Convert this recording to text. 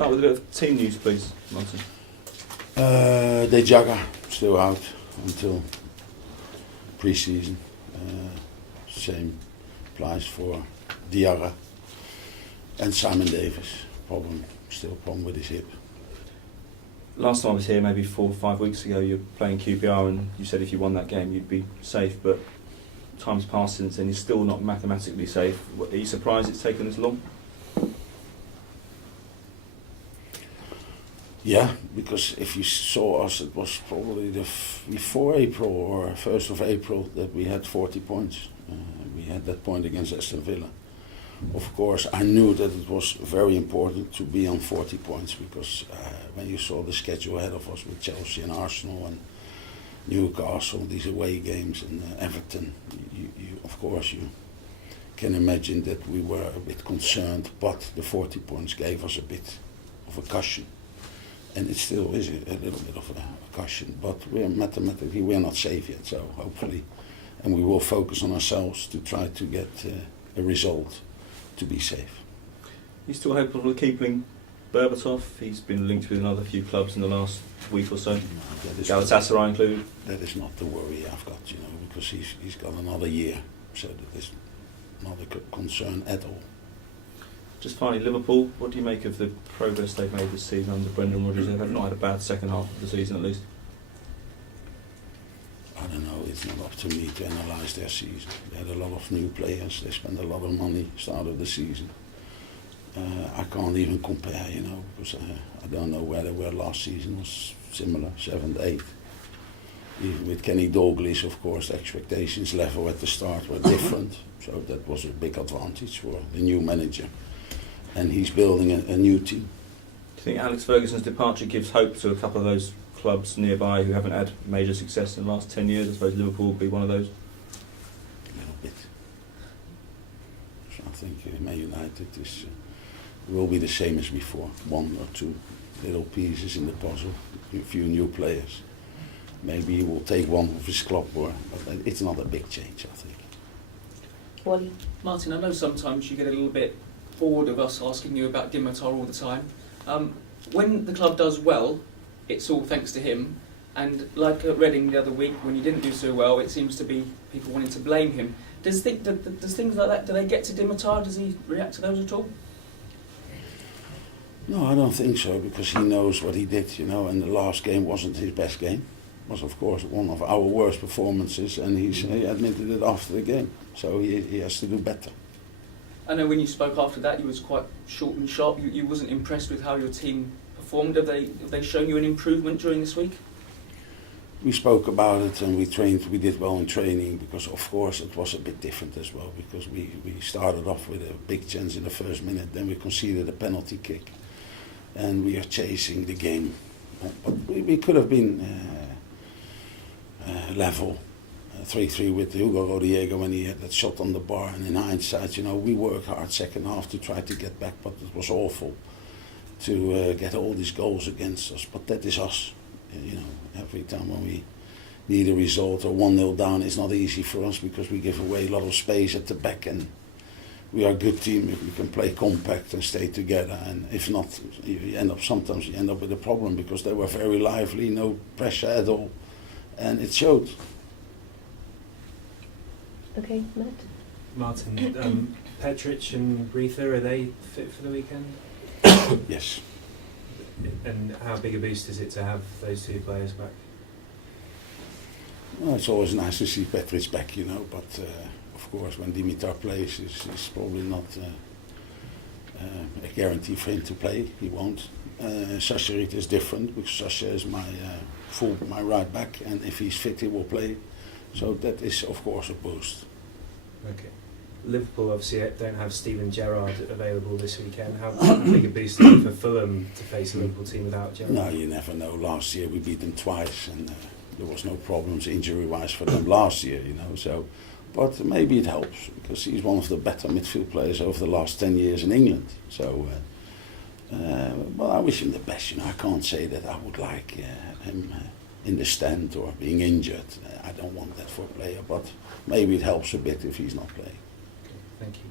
Start with a bit of team news, please, Martin. De Jager still out until pre-season. Same applies for Diarra and Simon Davis. Still problem with his hip. Last time I was here, maybe 4 or 5 weeks ago, you were playing QPR and you said if you won that game you'd be safe, but time's passed since then, you're still not mathematically safe. Are you surprised it's taken this long? Yeah, because if you saw us, it was probably before April or 1st of April that we had 40 points. We had that point against Aston Villa. Of course, I knew that it was very important to be on 40 points because when you saw the schedule ahead of us with Chelsea and Arsenal and Newcastle, these away games, and Everton, of course you can imagine that we were a bit concerned, but the 40 points gave us a bit of a cushion. And it still is a little bit of a cushion, but mathematically we're not safe yet, so hopefully, and we will focus on ourselves to try to get a result to be safe. You still hopeful of keeping Berbatov? He's been linked with another few clubs in the last week or so, Galatasaray included. That is not the worry I've got, because he's got another year, so that is not a concern at all. Just finally, Liverpool, what do you make of the progress they've made this season under Brendan Rodgers? They've not had a bad second half of the season at least. I don't know, it's not up to me to analyse their season. They had a lot of new players, they spent a lot of money start of the season. I can't even compare, because I don't know where they were last season, was similar, 7th, 8th. Even with Kenny Dalglish, of course, the expectations level at the start were different, so that was a big advantage for the new manager. And he's building a new team. Do you think Alex Ferguson's departure gives hope to a couple of those clubs nearby who haven't had major success in the last 10 years? I suppose Liverpool will be one of those. A little bit. So I think Man United will be the same as before. 1 or 2 little pieces in the puzzle, a few new players. Maybe he will take one of his club, but it's not a big change, I think. Wally? Martin, I know sometimes you get a little bit bored of us asking you about Dimitar all the time. When the club does well, it's all thanks to him, and like at Reading the other week, when you didn't do so well, it seems to be people wanting to blame him. Does things like that, do they get to Dimitar? Does he react to those at all? No, I don't think so, because he knows what he did, and the last game wasn't his best game. It was, of course, one of our worst performances, and he admitted it after the game, so he has to do better. I know when you spoke after that, you was quite short and sharp. You wasn't impressed with how your team performed. Have they shown you an improvement during this week? We spoke about it and we did well in training, because of course it was a bit different as well, because we started off with a big chance in the first minute, then we conceded a penalty kick and we are chasing the game. But we could have been level. 3-3 with Hugo Rodrigo when he had that shot on the bar, and in hindsight, we worked hard second half to try to get back, but it was awful to get all these goals against us. But that is us, every time when we need a result or 1-0 down, it's not easy for us because we give away a lot of space at the back, and we are a good team if we can play compact and stay together, and if not, sometimes you end up with a problem because they were very lively, no pressure at all, and it showed. Okay, Matt? Martin, Petric and Breither, are they fit for the weekend? Yes. And how big a boost is it to have those 2 players back? Well, it's always nice to see Petric back, but of course when Dimitar plays, it's probably not a guarantee for him to play. He won't. Sacharit is different, because Sacha is my right back, and if he's fit he will play. So that is, of course, a boost. Okay. Liverpool obviously don't have Steven Gerrard available this weekend. How big a boost is it for Fulham to face a Liverpool team without Gerrard? No, you never know. Last year we beat them twice, and there was no problems injury-wise for them last year, So, but maybe it helps, because he's one of the better midfield players over the last 10 years in England. So, well, I wish him the best. I can't say that I would like him in the stand or being injured. I don't want that for a player, but maybe it helps a bit if he's not playing. Okay, thank you.